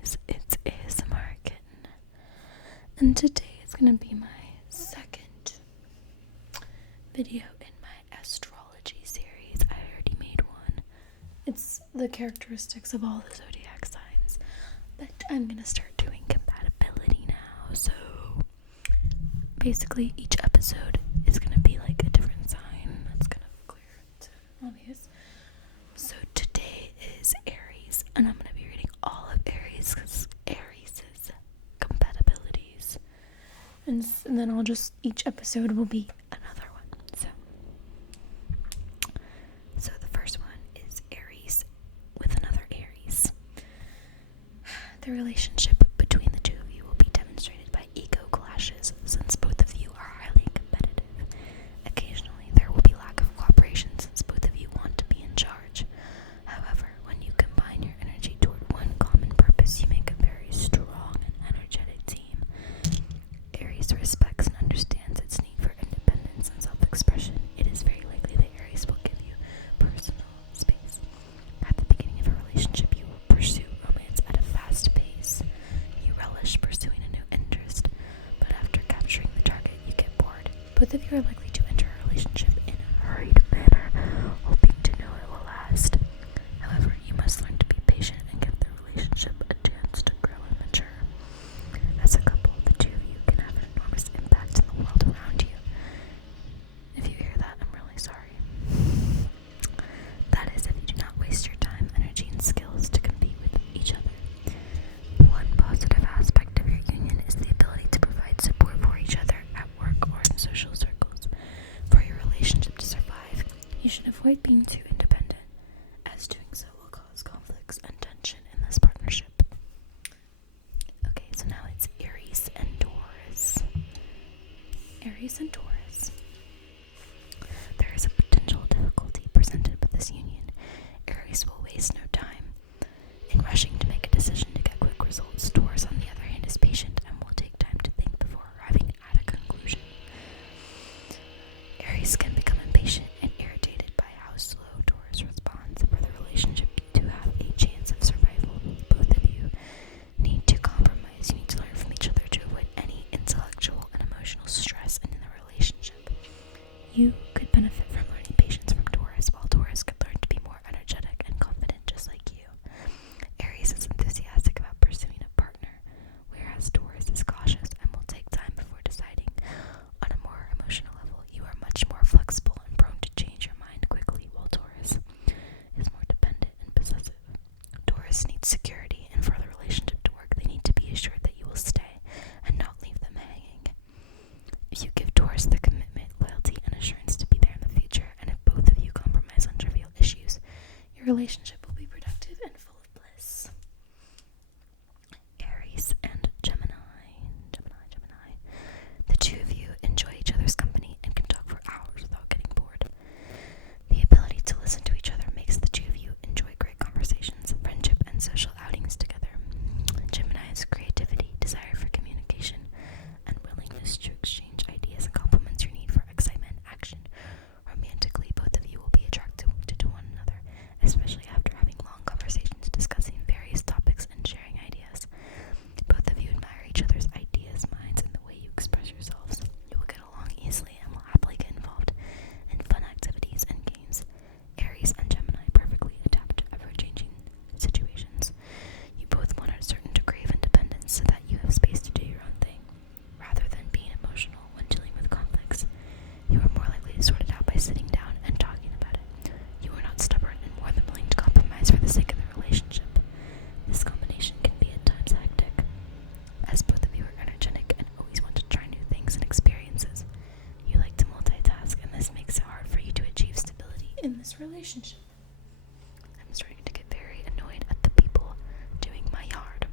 guys, it's ASMR Kitten, and today is going to be my second video in my astrology series. I already made one. It's the characteristics of all the zodiac signs, but I'm going to start doing compatibility now. So basically each episode is going to be like a different sign. That's kind of clear, it's obvious. So today is Aries, and I'm going to be reading all of Aries because Aries is compatibilities. And then each episode will be another one. So the first one is Aries with another Aries. The relationship between the two of you will be demonstrated by ego clashes since both of you are highly competitive. Occasionally, there will be lack of cooperation since both of you want to be in charge. However, when you combine your energy toward one common purpose, you make a very strong and energetic team. Aries respects and understands its need for independence and self-expression. It is very likely that Aries will give you personal space. At the beginning of a relationship, you will pursue romance at a fast pace. You relish pursuing a new interest, but after capturing the target, you get bored. Both of you are likely to enter a relationship in a hurried manner, hoping to know it will last. However, you must learn to be patient and give the relationship a chance to grow and mature. As a couple, the two of you can have an enormous impact in the world around you. If you hear that, I'm really sorry. That is, if you do not waste your time, energy, and skills to compete with each other. One positive aspect of your union is the ability to provide support for each other at work or in social circles. For your relationship to survive, you should avoid being too independent, as doing so will cause conflicts and tension in this partnership. Okay, so now it's Aries and Taurus. Aries and Taurus. There is a potential difficulty presented with this union. Aries will waste no time in rushing to make a decision to get quick results. Taurus, on the other hand, is patient and will take time to think before arriving at a conclusion. Aries can become impatient and irritated by how slow Taurus responds. For the relationship to have a chance of survival, both of you need to compromise. You need to learn from each other to avoid any intellectual and emotional stress in the relationship. You could benefit from learning patience from Taurus, while Taurus could learn to be more energetic and confident just like you. Aries is enthusiastic about pursuing a partner, whereas Taurus is cautious and will take time before deciding. On a more emotional level, you are much more flexible and prone to change your mind quickly, while Taurus is more dependent and possessive. Taurus needs security, and for the relationship to work, they need to be assured that you will stay and not leave them hanging. If you give Taurus the commitment, loyalty, and assurance to be there in the future, and if both of you compromise on trivial issues, your relationship will be productive and full of bliss. Aries and Gemini. The two of you enjoy each other's company and can talk for hours without getting bored. The ability to listen to each other makes the two of you enjoy great conversations, friendship, and social outings together. Gemini's creativity, desire for communication, and willingness to exchange ideas and complements your need for excitement and action. Romantically, both of you will be attracted to one another, especially after having long conversations discussing various topics and sharing ideas. Both of you admire each other's ideas, minds, and the way you express yourselves. You will get along easily and will happily get involved in fun activities and games. Aries and Gemini perfectly adapt to ever-changing situations. You both want a certain degree of independence so that you have space to do your own thing. Rather than being emotional when dealing with conflicts, you are more likely to sort it out by sitting down and talking about it. You are not stubborn and more than willing to compromise for the sake of the relationship. This combination can be at times hectic, as both of you are energetic and always want to try new things and experiences. You like to multitask, and this makes it hard for you to achieve stability in this relationship. I'm starting to get very annoyed at the people doing my yard.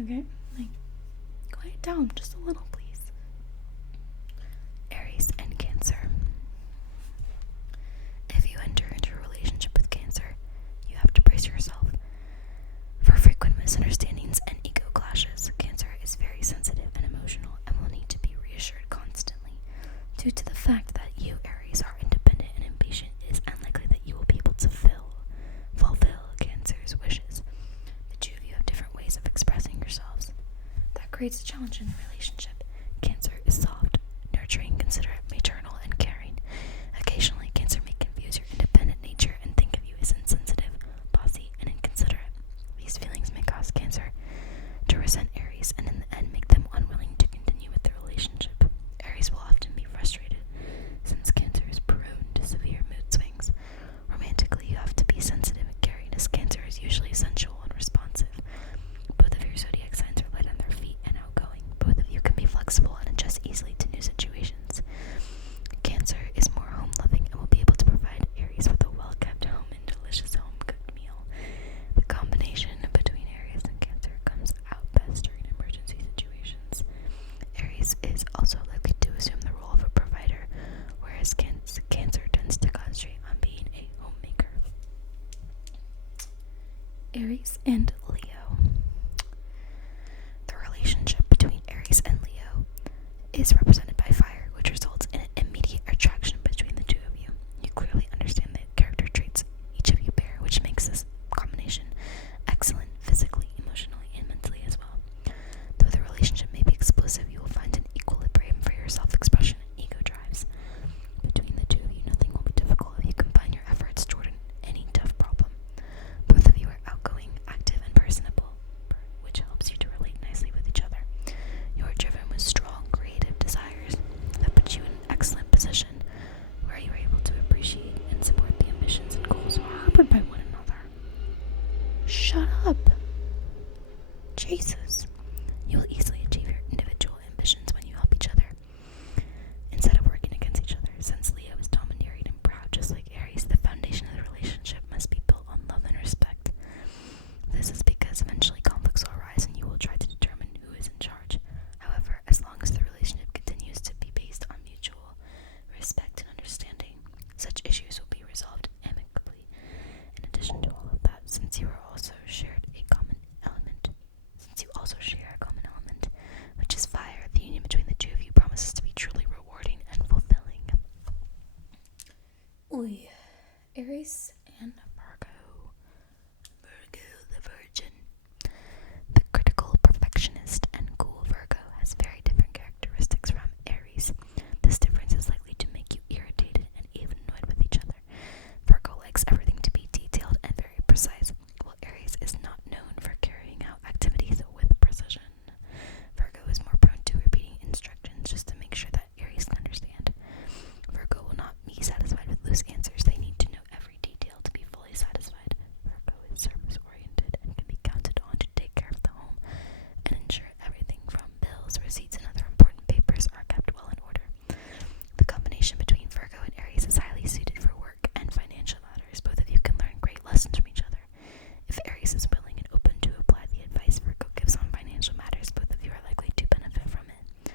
Okay, quiet down just a little, please. Aries and Cancer. If you enter into a relationship with Cancer, you have to brace yourself for frequent misunderstandings and ego clashes. Cancer is very sensitive and emotional and will need to be reassured constantly. Due to the fact that you, Aries, are independent and impatient, it is unlikely that you will be able to fulfill Cancer's wishes. The two of you have different ways creates a challenge in the relationship. Cancer is soft, nurturing, considerate, maternal, and caring. Occasionally, Cancer may confuse your independent nature and think of you as insensitive, bossy, and inconsiderate. These feelings may cause Cancer to resent Aries and in the end make them unwilling to continue with the relationship. Aries will often be frustrated since Cancer is prone to severe mood swings. Romantically, you have to be sensitive and caring as Cancer is usually sensual and responsive. Both of your zodiac signs are light on their feet and outgoing. Both of you can be flexible and adjust easily to new situations. Cancer is more home-loving and will be able to provide Aries with a well-kept home and delicious home-cooked meal. The combination between Aries and Cancer comes out best during emergency situations. Aries is also likely to assume the role of a provider, whereas Cancer tends to concentrate on being a homemaker. Aries and Leo. The relationship between Aries and Leo is represented by fire, which results in an immediate attraction between the two of you. You clearly understand the character traits each of you bear, which makes this combination excellent physically, emotionally, and mentally as well. Though the relationship may be explosive, you will find an equilibrium for your self-expression and ego drives. Between the two of you, nothing will be difficult if you combine your efforts toward any tough problem. Both of you are outgoing, active, and personable, which helps you to relate nicely with each other. You are driven with strong, creative desires that put you in an excellent position where you are able to appreciate and support the ambitions and goals harbored by one another. Shut up! Jesus! You will easily achieve your individual ambitions when you help each other instead of working against each other. Since Leo is domineering and proud, just like Aries, the foundation of the relationship must be built on love and respect. This is because eventually conflicts will arise and you will try to determine who is in charge. However, as long as the relationship continues to be based on mutual respect and understanding, such issues will be resolved amicably. In addition to all of that, since you also share a common element, which is fire, the union between the two of you promises to be truly rewarding and fulfilling. Oy. Aries and Virgo. Virgo the Virgin. The critical, perfectionist, and cool Virgo has very different characteristics from Aries. This difference is likely to make you irritated and even annoyed with each other. Virgo likes everything to be detailed and very precise, while Aries is not known for carrying out activities with precision. Virgo is more prone to repeating instructions just to make sure that Aries can understand. Virgo will not be satisfied with loose answers. They need to know every detail to be fully satisfied. Virgo is service-oriented and can be counted on to take care of the home and ensure everything from bills, receipts, and other important papers are kept well in order. The combination between Virgo and Aries is highly suited for work and financial matters. Both of you can learn great lessons from each other. If Aries is willing and open to apply the advice Virgo gives on financial matters, both of you are likely to benefit from it.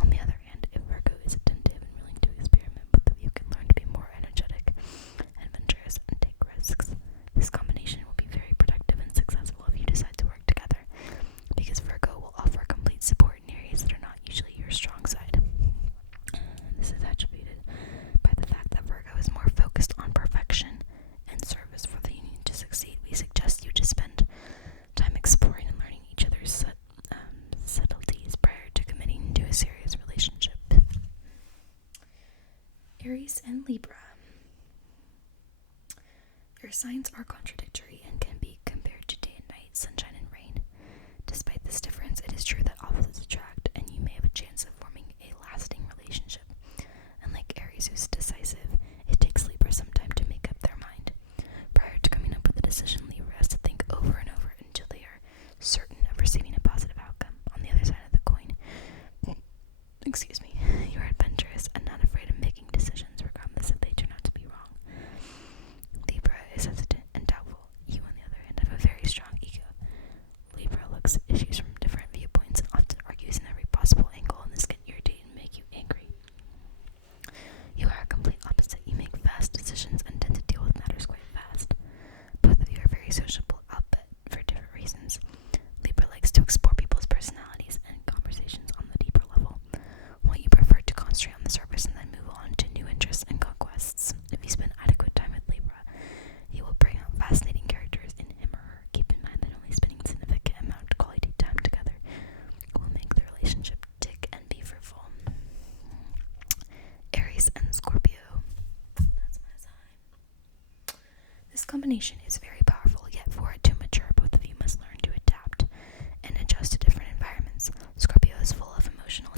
On the other hand, if Virgo is attentive and willing to experiment, both of you can learn to be more energetic, adventurous, and take risks. This combination will be very productive and successful if you decide to work together, because Virgo will offer complete support in areas that are not usually your strong side. This is attributed by the fact that Virgo is more focused on perfection and service. For the union to succeed, we suggest you to spend time exploring and learning each other's subtleties prior to committing to a serious relationship. Aries and Libra. Your signs are contradictory and can be compared to day and night, sunshine and rain. Despite this difference, it is true that opposites attract, and you may have a chance of forming a lasting relationship. Unlike Aries, who's decisive, it takes Libra some time to make up their mind. Prior to coming up with a decision, Libra has to think over and over until they are certain of receiving a positive outcome. On the other side of the coin, you are adventurous and not afraid of making decisions, regardless if they turn out to be wrong. Libra is hesitant and doubtful. You, on the other hand, have a very strong ego. Libra looks at issues from different viewpoints and often argues in every possible angle, and this can irritate and make you angry. You are a complete opposite. You make fast decisions and tend to deal with matters quite fast. Both of you are very sociable, albeit for different reasons. Libra likes to explore people's personalities and conversations on the deeper level, while you prefer to concentrate on the surface and then move on to new interests and conquests. If you spend adequate time with Libra, you will bring out fascinating characters in him or her. Keep in mind that only spending a significant amount of quality time together will make combination is very powerful, yet for it to mature, both of you must learn to adapt and adjust to different environments. Scorpio is full of emotional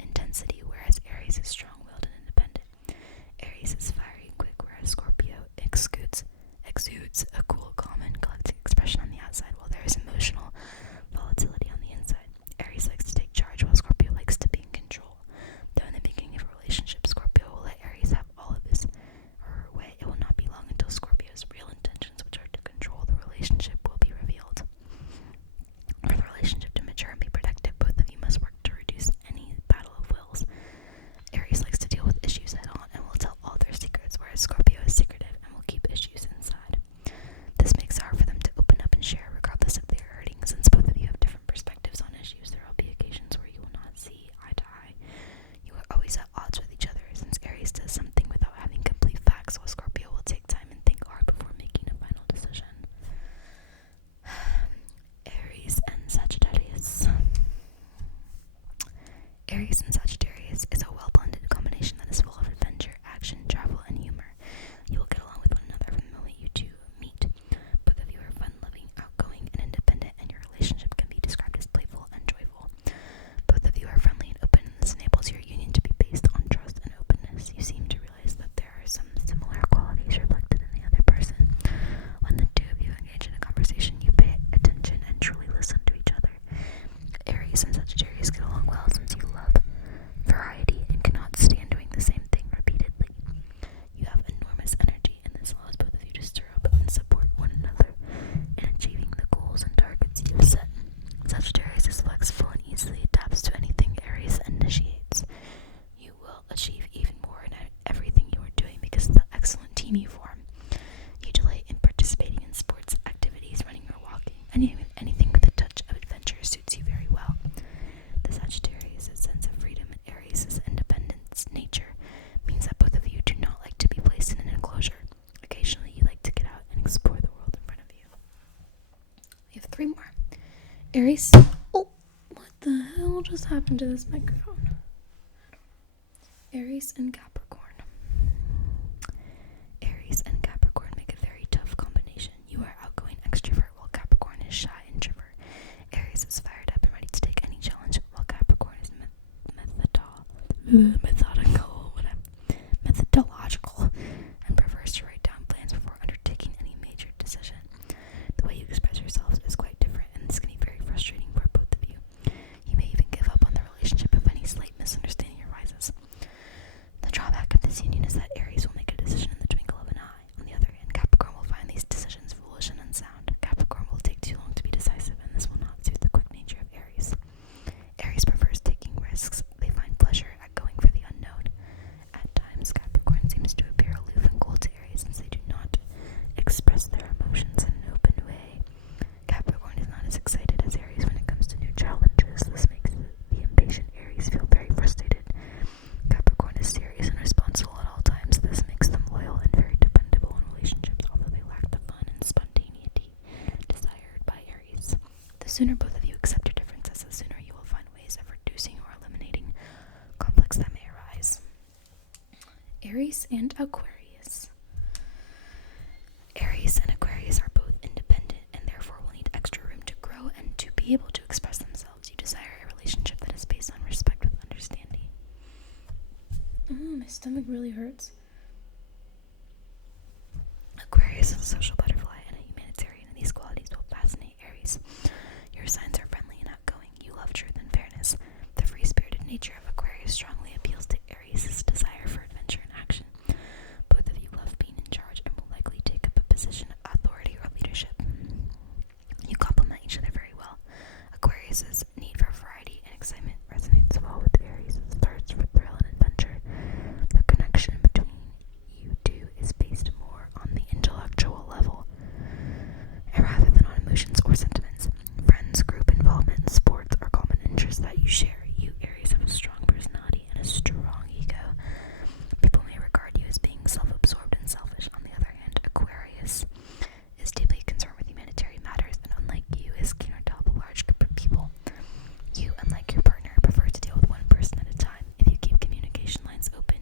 intensity, whereas Aries is strong-willed and independent. Aries is fiery and quick, whereas Scorpio exudes a cool, calm, and collected expression on the outside, while there is emotional volatility on the inside. Aries likes to take charge, while Scorpio likes to be in control. Though in the beginning of a relationship, Scorpio will let Aries have all of his or her way, it will not be long until Scorpio's real intentions, which are to control the relationship, will be revealed. For the relationship to mature and be productive, both of you must work to reduce any battle of wills. Aries likes to deal with issues head on and will tell all their secrets, whereas Scorpio is secretive and will keep issues inside. This makes it hard for them to open up and share, regardless if they are hurting. Since both of you have different perspectives on issues, there will be occasions where you will not see eye to eye. You are always at odds with each other, since Aries does something without having complete facts, while Scorpio will take time and think hard before making a final decision. Aries and Sagittarius. Aries and Sagittarius is a well-blended combination that is full of adventure, action, travel, and humor. You will get along with one another from the moment you two meet. Both of you are fun-loving, outgoing, and independent, and your relationship can be described as playful and joyful. Both of you are friendly and open, and this enables your union to be based on trust and openness. You seem to realize that there are some similar qualities reflected in the other person. When the two of you engage in a conversation, you pay attention and truly listen to each other. Aries and Sagittarius get along well since you love variety and cannot stand doing the same thing repeatedly. You have enormous energy, and this allows both of you to stir up and support one another in achieving the goals and targets you have set. Sagittarius is flexible and easily adapts to anything Aries initiates. You will achieve even more in everything you are doing because of the excellent team you form. You delight in participating in sports activities, running or walking. Anything with a touch of adventure suits you very well. The Sagittarius' sense of freedom and Aries' independence nature means that both of you do not like to be placed in an enclosure. Occasionally, you like to get out and explore the world in front of you. We have 3 more. Aries. Oh, what the hell just happened to this microphone? Aries and Capricorn. Aries and Capricorn make a very tough combination. You are outgoing extrovert, while Capricorn is shy introvert. Aries is fired up and ready to take any challenge, while Capricorn is methodological and prefers to write down plans before undertaking any major decision. The way you express yourselves is quite different, and this can be very frustrating for both of you. You may even give up on the relationship if any slight misunderstanding arises. The drawback of this union is that Aries will make a decision in the twinkle of an eye. On the other hand, Capricorn will find these decisions foolish and unsound. Capricorn will take too long to be decisive, and this will not suit the quick nature of Aries. Aries prefers taking risks. They find pleasure at going for the unknown. At times, Capricorn seems to appear aloof and cold to Aries since they do not express their emotions in an open way. Capricorn is not as excited as Aries when it comes to new challenges. This makes the impatient Aries feel very frustrated. Capricorn is serious and responsible at all times. This makes them loyal and very dependable in relationships, although they lack the fun and spontaneity desired by Aries. The sooner both of you accept your differences, the sooner you will find ways of reducing or eliminating conflicts that may arise. Aries and Aquarius. Aries and Aquarius are both independent and therefore will need extra room to grow and to be able to express themselves. You desire a relationship that is based on respect with understanding. My stomach really hurts. Aquarius is a social butterfly and a humanitarian, and these qualities will fascinate Aries. Your signs are friendly and outgoing. You love truth and fairness. The free-spirited nature of Aquarius strongly appeals to Aries' desire for adventure and action. Both of you love being in charge and will likely take up a position of authority or leadership. You complement each other very well. Aquarius' need for variety and excitement resonates well with Aries' thirst for thrill and adventure. The connection between you two is based more on the intellectual level rather than on emotions or sentiments. Friends, group involvement, and sports are common interests that you share. You Aries have a strong personality and a strong ego. People may regard you as being self-absorbed and selfish. On the other hand, Aquarius is deeply concerned with humanitarian matters, and unlike you, is keen to help a large group of people. You, unlike your partner, prefer to deal with one person at a time. If you keep communication lines open,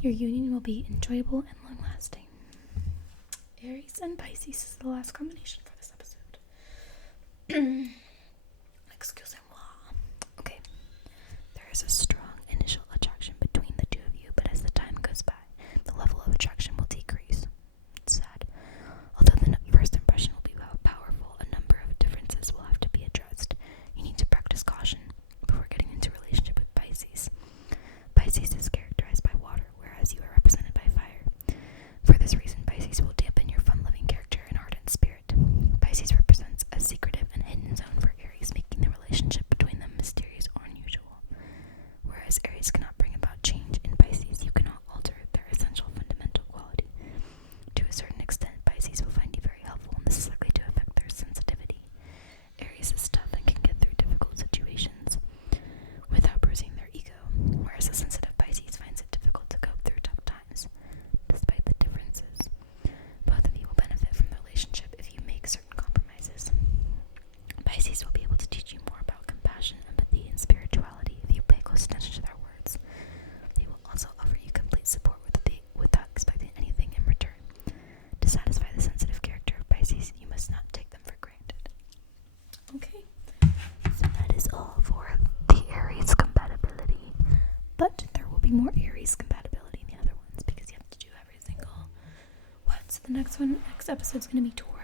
your union will be enjoyable and long-lasting. Aries and Pisces is the last combination for this episode. Excusez-moi. Okay. There is a strong initial attraction between the two of you, but as the time goes by, the level of attraction will decrease. It's sad. Although the first impression will be powerful, a number of differences will have to be addressed. You need to practice caution before getting into a relationship with Pisces. Pisces is characterized by water, whereas you are represented by fire. For this reason, Pisces will dampen your fun-loving character and ardent spirit. Pisces represents a secretive and hidden zone for Aries, making the relationship between them mysterious or unusual. Whereas Aries cannot bring about change, in Pisces you cannot alter their essential fundamental quality. To a certain extent, Pisces will find you very helpful, and this is likely to affect their sensitivity. Aries is tough and can get through difficult situations without bruising their ego, whereas a sensitive Pisces finds it difficult to cope through tough times. Despite the differences, both of you will benefit from the relationship if you make certain compromises. Pisces will be able to teach you more about compassion, empathy, and spirituality if you pay close attention to their words. They will also offer you complete support without expecting anything in return. To satisfy the sensitive character of Pisces, you must not take them for granted. Okay, so that is all for the Aries compatibility. But there will be more Aries compatibility in the other ones because you have to do every single one. So the next episode is going to be Taurus.